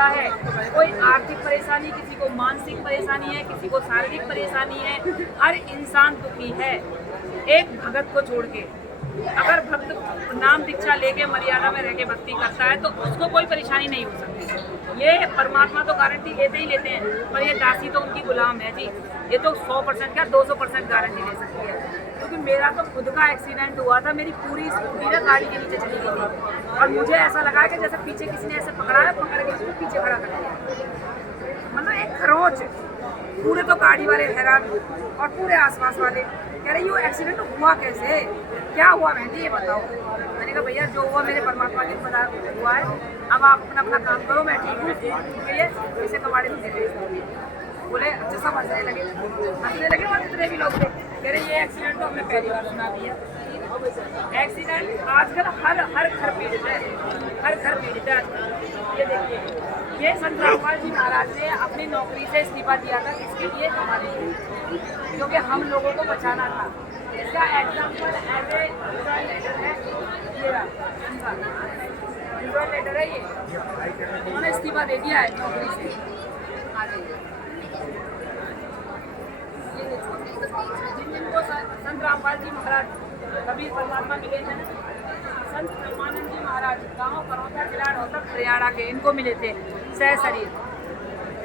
रहा है, कोई आर्थिक परेशानी, किसी को मानसिक परेशानी है, किसी को शारीरिक परेशानी है, हर इंसान दुखी है एक भगत को छोड़ के। अगर भक्त नाम दीक्षा लेके मर्यादा में रह के भक्ति करता है तो उसको कोई परेशानी नहीं हो सकती। ये परमात्मा तो गारंटी लेते ही लेते हैं, पर ये दासी तो उनकी गुलाम है जी। ये तो 100% क्या 200% गारंटी ले सकती है, क्योंकि मेरा तो खुद का एक्सीडेंट हुआ था। मेरी पूरी स्कूटी ना गाड़ी के नीचे चली गई थी और मुझे ऐसा लगा कि जैसे पीछे किसी ने ऐसे पकड़ा है, पकड़ के उसको पीछे खड़ा कर दिया। मतलब एक खरोच। पूरे तो गाड़ी वाले हैरान और पूरे आसपास वाले कह रहे ये एक्सीडेंट हुआ कैसे, क्या हुआ बहन जी ये बताओ। मैंने कहा भैया जो हुआ मेरे परमात्मा के पदार्थ हुआ है, अब आप अपना अपना काम करो, मैं ठीक हूँ, ठीक है। इसे कबाड़े में दे बोले। अच्छा सब हंसने लगे वहाँ जितने भी लोग थे। कह रहे ये एक्सीडेंट तो हमने पहली बार सुना दिया। एक्सीडेंट आजकल हर घर पीड़ित है, हर घर पीड़ित है आजकल। ये देखिए, ये संत रामपाल जी महाराज ने अपनी नौकरी से इस्तीफा दिया था, किसके लिए? हमारे लिए, क्योंकि हम लोगों को बचाना था। इसका एग्जाम्पल ऐसे लेटर है, ये लेटर है, ये उन्होंने इस्तीफा दे दिया है नौकरी से। जिनको संत रामपाल जी महाराज कभी परमात्मा मिले हैं, संत ब्रह्मानंद जी महाराज गाँव करौता जिला रोहतक हरियाणा के, इनको मिले थे सह शरीर।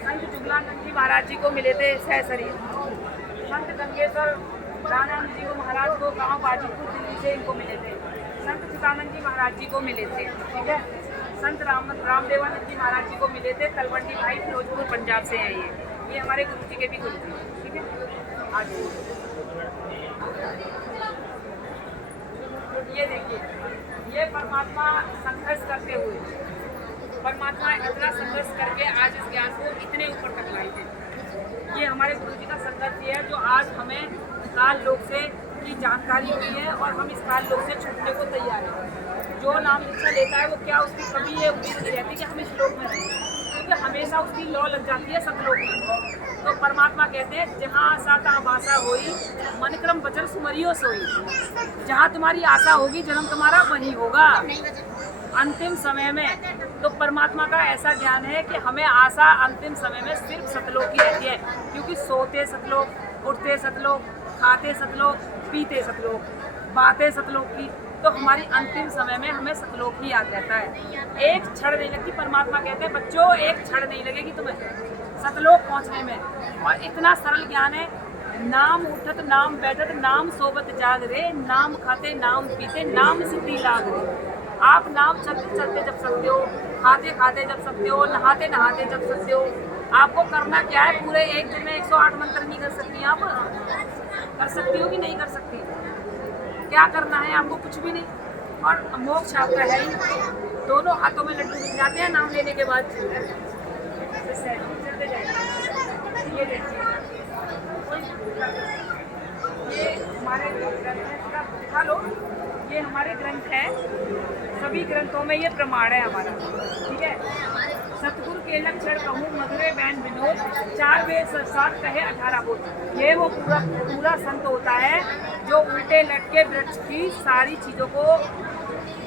संत जुगलानंद जी महाराज जी को मिले थे सह शरीर। संत गंगेश्वर दानंद जी को महाराज को गाँव बाजीपुर दिल्ली से इनको मिले थे। संत चिदानंद जी महाराज जी को मिले थे, ठीक है। संत रामदेवानंद जी महाराज जी को मिले थे, तलवंडी भाई फिरोजपुर पंजाब से हैं ये हमारे गुरु जी के भी गुरु जी, ठीक है। आज ये देखिए, ये परमात्मा संघर्ष करते हुए, परमात्मा इतना संघर्ष करके आज इस ज्ञान को इतने ऊपर तक लाए थे। ये हमारे गुरु जी का संघर्ष ये है जो आज हमें काल लोक से की जानकारी हुई है और हम इस काल लोक से छूटने को तैयार हैं। जो नाम दीक्षा लेता है वो क्या उसकी कभी ये उम्मीद नहीं रहती कि हम इस लोक में रहें, क्योंकि हमेशा उसकी लौ लग जाती है सतलोक में। तो परमात्मा कहते हैं जहाँ आशा तहाँ आशा होई, मन क्रम वचन सुमरियो सोई। जहाँ तुम्हारी आशा होगी जन्म तुम्हारा वही होगा अंतिम समय में। तो परमात्मा का ऐसा ज्ञान है कि हमें आशा अंतिम समय में सिर्फ सतलोक ही रहती है, क्योंकि सोते सतलोक, उठते सतलोक, खाते सतलोक, पीते सतलोक, बातें सतलोक की। तो हमारी अंतिम समय में हमें सतलोक ही याद रहता है। एक क्षण नहीं लगती, परमात्मा कहते हैं बच्चों एक क्षण नहीं लगेगी तुम्हें सतलोक पहुंचने में। और इतना सरल ज्ञान है, नाम उठत नाम बैठत नाम सोबत जाग रे, नाम खाते नाम पीते नाम सिद्धि लाग रे। आप नाम चलते चलते जब सकते हो, खाते खाते जब सकते हो, नहाते नहाते जब सकते हो। आपको करना क्या है, पूरे एक दिन में 108 मंत्र नहीं कर सकती आप? कर सकती हो कि नहीं कर सकती? क्या करना है आपको? कुछ भी नहीं। और मोक्ष आपका है ही, दोनों हाथों में लड्डू मिल जाते हैं नाम लेने के बाद। ये देखिए, ये हमारे ग्रंथ है, दिखा लो, ये हमारे ग्रंथ हैं। सभी ग्रंथों में ये प्रमाण है हमारा, ठीक है। सतगुरु के लक्षण कहूँ मधुरे बैन विनोद, 4 वेद 7 कहे 18 बोध। ये वो पूरा संत होता है जो उल्टे लटके वृक्ष की सारी चीज़ों को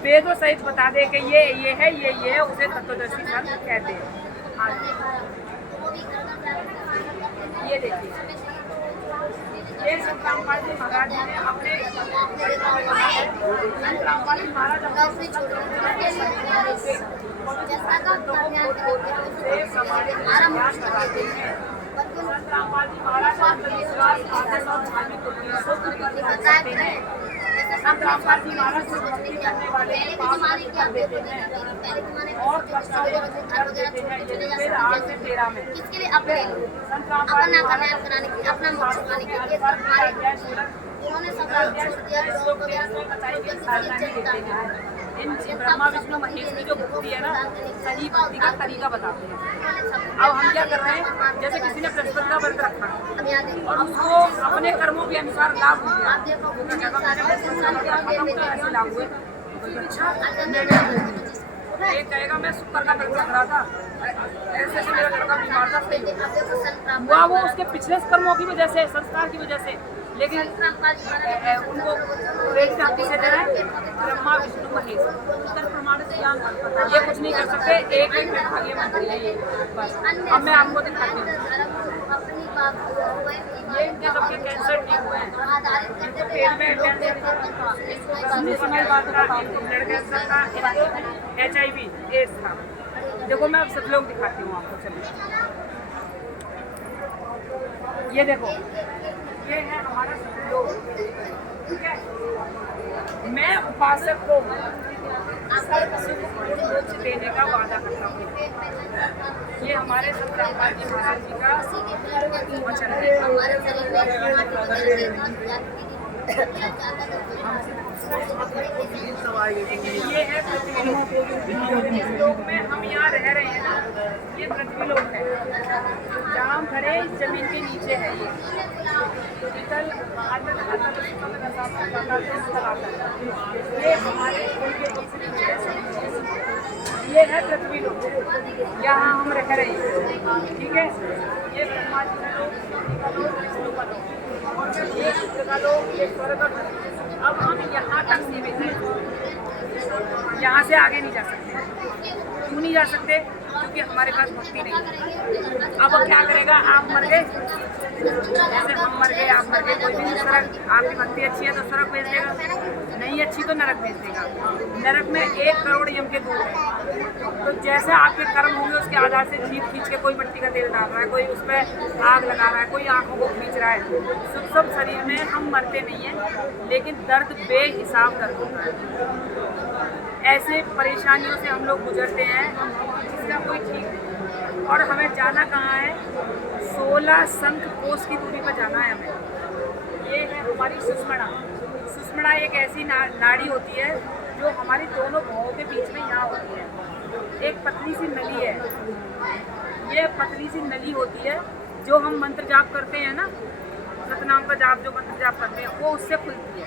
वेदों सहित बता दे कि ये है, ये है, उसे तत्वदर्शी संत कहते हैं। ये देखिए, ये संत रामपाल जी महाराज ने अपने संत रामपाल जी महाराज संत रामपाल जी महाराज अंधविश्वास आदत और धार्मिक करते हैं। संत रामपाल जी महाराज से भक्ति करने वाले पाप कर देते हैं और कर देते हैं। फिर 8 से 13 में संत रामपाल जी महाराज इन ब्रह्मा विष्णु महेश की जो भक्ति है ना, सही भक्ति का तरीका बताते हैं। अब हम क्या कर रहे हैं, जैसे किसी ने बृहस्पति का व्रत रखा और उसको अपने कर्मों के अनुसार लाभ हो गया, ऐसे लाभ हुए। एक कहेगा मैं शुक्र का व्रत रख रहा था, ऐसे मेरा लड़का बीमार था, सही हुआ वो उसके पिछले कर्मों की वजह से, संस्कार की वजह से। लेकिन उनको शक्ति से दे रहा है ब्रह्मा विष्णु महेश, उत्तर प्रमाण से ये कुछ नहीं कर सकते। एक भाग्य मंत्री है ये। पास। अब मैं आपको दिखाती हूँ, ये इनके सबके कैंसर ठीक हुए हैं, इनको पेट में ब्लड कैंसर था, इनको HIV एड्स था। देखो मैं अब सब लोग दिखाती हूँ आपको। चलिए ये देखो, ये है हमारा लोग, ठीक है। मैं उपासक को सर्व सुख पूर्ण मोक्ष देने का वादा करता हूँ। ये हमारे संत रामपाल जी महाराज जी का वचन है। ये है पृथ्वी लोक। इस लोक में हम यहाँ रह रहे हैं ना, ये पृथ्वी लोक है। जहाँ हम खड़े इस जमीन के नीचे है। ये हमारे ये है पृथ्वी लोक, यहाँ हम रह रहे हैं, ठीक है। ये ब्रह्मा जी का लोक, विष्णु का लोक, ये इंद्र का लोक, ये स्वर्ग का लोक। अब हम यहाँ तक सीमित हैं, यहाँ से आगे नहीं जा सकते। क्यों नहीं जा सकते? क्योंकि हमारे पास भक्ति नहीं है। अब क्या करेगा? आप मर गए, जैसे हम मर गए, आप मर गए, कोई भी नहीं सड़क। आपकी भक्ति अच्छी है तो सड़क भेज देगा, नहीं अच्छी तो नरक भेज देगा। नरक में 1 करोड़ यम के दूत है। तो जैसे आपके कर्म होंगे उसके आधार से खींच के कोई मिट्टी का तेल डाल रहा है, कोई उस पर आग लगा रहा है, कोई आंखों को खींच रहा है। सब शरीर में हम मरते नहीं हैं, लेकिन दर्द बेहिसाब दर्द होता है। ऐसे परेशानियों से हम लोग गुजरते हैं जिसका कोई ठीक नहीं। और हमें जाना कहाँ है? 16 शंख कोस की दूरी पर जाना है हमें। ये है हमारी सुषुम्ना। सुषुम्ना एक ऐसी नाड़ी होती है जो हमारी दोनों भौहों के बीच में यहाँ होती है। एक पतली सी नली है, ये पतली सी नली होती है जो हम मंत्र जाप करते हैं ना, सतनाम का जाप, जो मंत्र जाप करते हैं वो उससे खुलती है।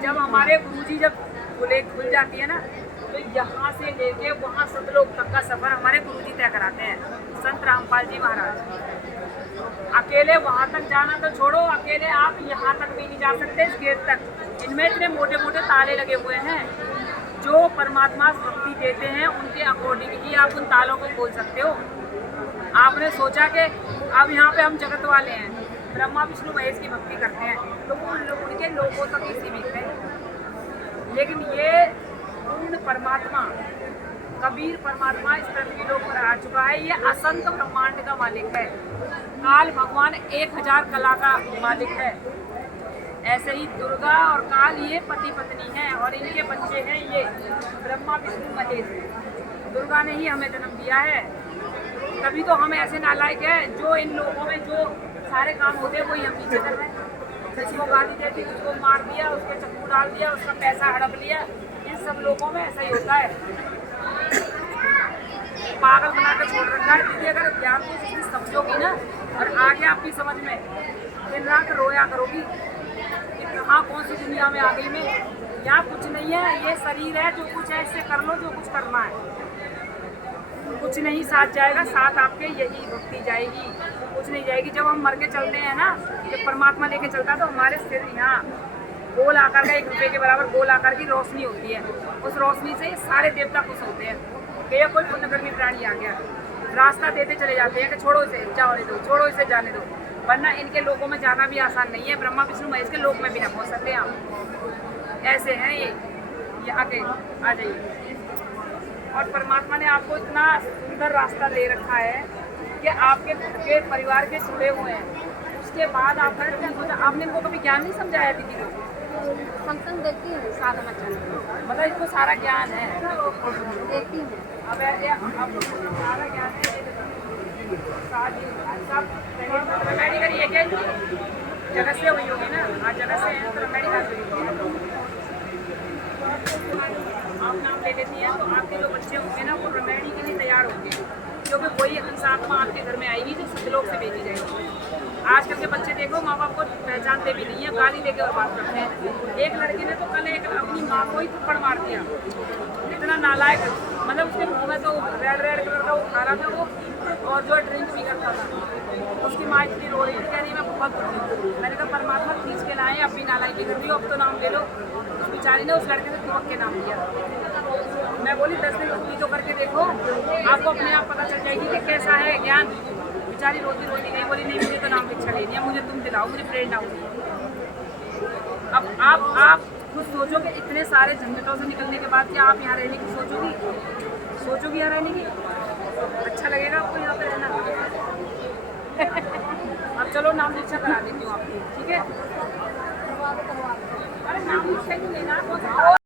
जब हमारे गुरुजी जब खुल जाती है ना, तो यहाँ से लेके वहाँ सतलोक तक का सफर हमारे गुरुजी तय कराते हैं, संत रामपाल जी महाराज। अकेले वहाँ तक जाना तो छोड़ो, अकेले आप यहाँ तक भी नहीं जा सकते, इस गेट तक। इनमें इतने मोटे मोटे ताले लगे हुए हैं। जो परमात्मा भक्ति देते हैं उनके अकॉर्डिंग ही आप उन तालों को खोल सकते हो। आपने सोचा कि अब यहाँ पे हम जगत वाले हैं, ब्रह्मा विष्णु महेश की भक्ति करते हैं, तो वो उनके लोगों तक ही सीमित है। लेकिन ये पूर्ण परमात्मा, कबीर परमात्मा इस पृथ्वी लोक पर आ चुका है। ये असंख्य ब्रह्मांड का मालिक है। काल भगवान 1000 कला का मालिक है। ऐसे ही दुर्गा और काल ये पति पत्नी हैं और इनके बच्चे हैं ये ब्रह्मा विष्णु महेश। दुर्गा ने ही हमें जन्म दिया है। तभी तो हम ऐसे नालायक हैं जो इन लोगों में जो सारे काम होते हैं वही हम नीचे कर रहे हैं। जिसको गाली देती उसको मार दिया, उसके चक्कू डाल दिया, उसका पैसा हड़प लिया। इन सब लोगों में ऐसा ही होता है, पागल बना कर छोड़ रखा है। क्योंकि अगर ज्ञान को जितनी समझोगी ना और आगे आपकी समझ में, दिन रात रोया करोगी कि कहाँ कौन सी दुनिया में आ गई मैं। यहाँ कुछ नहीं है, ये शरीर है, जो कुछ है इससे कर लो जो कुछ करना है। कुछ नहीं साथ जाएगा, साथ आपके यही भक्ति जाएगी, कुछ नहीं जाएगी। जब हम मर के चलते हैं ना, जब परमात्मा लेके चलता है तो हमारे सिर यहाँ गोल आकार का 1 रुपये के बराबर गोल आकार की रोशनी होती है। उस रोशनी से सारे देवता खुश होते हैं कि ये कोई पुण्यकर्मी प्राणी आ गया। रास्ता देते चले जाते हैं कि छोड़ो इसे जाने दो, छोड़ो इसे जाने दो, वरना इनके लोगों में जाना भी आसान नहीं है। ब्रह्मा विष्णु महेश के लोक में भी ना पहुँच सकते आप। ऐसे हैं ये आके आ जाइए। और परमात्मा ने आपको इतना सुंदर रास्ता दे रखा है कि आपके परिवार के जुड़े हुए हैं। उसके बाद आपने इनको कभी ज्ञान नहीं समझाया दीदी को? फंक्शन देखती हूँ, साधना चैनल, मतलब इसको सारा ज्ञान है, देखती हूँ। अब आपको सारा ज्ञान है। सब रेमेडी करिए क्या? जगत से हुई होगी ना? हाँ जगत से है तो रेमेडी कर सकती है। आप नाम ले लेती हैं तो आपके जो बच्चे होंगे ना वो रेमेडी के लिए तैयार होंगे, क्योंकि वही हंस आत्मा आपके घर में आएगी जो सतलोक से भेजी जाएगी। आजकल के बच्चे देखो माँ बाप को पहचानते भी नहीं है, गाली देके और बात करते हैं। एक लड़के ने तो कल एक अपनी माँ को ही थप्पड़ मार दिया, इतना नालायक। मतलब उसके मुँह में तो रेड कलर का वो खा रहा था वो, और जो ड्रिंक भी करता था। उसकी माँ इतनी रो रही थी, कह रही मैं बहुत दुखी हूँ। मैंने कहा परमात्मा खींच के लाए, अपनी नालायकी कर दी, अब तो नाम ले लो। उस बेचारी ने उस लड़के से दुबक के नाम लिया। मैं बोली 10 दिन रोटी तो करके देखो, आपको अपने आप पता चल जाएगी कि कैसा है ज्ञान। बेचारी रोती रोती गई, बोली नहीं मुझे तो नाम भिक्षा लेनी है, मुझे तुम दिलाओ, मुझे प्रेरणा होगी। अब आप खुद सोचोगे इतने सारे झंझटों से निकलने के बाद क्या आप यहाँ रहने की सोचोगी यहाँ रहने की? अच्छा लगेगा आपको यहाँ पे रहना? अब चलो नाम दीक्षा करा देती हूँ आपकी, ठीक है? अरे नाम दीक्षा क्यों लेना?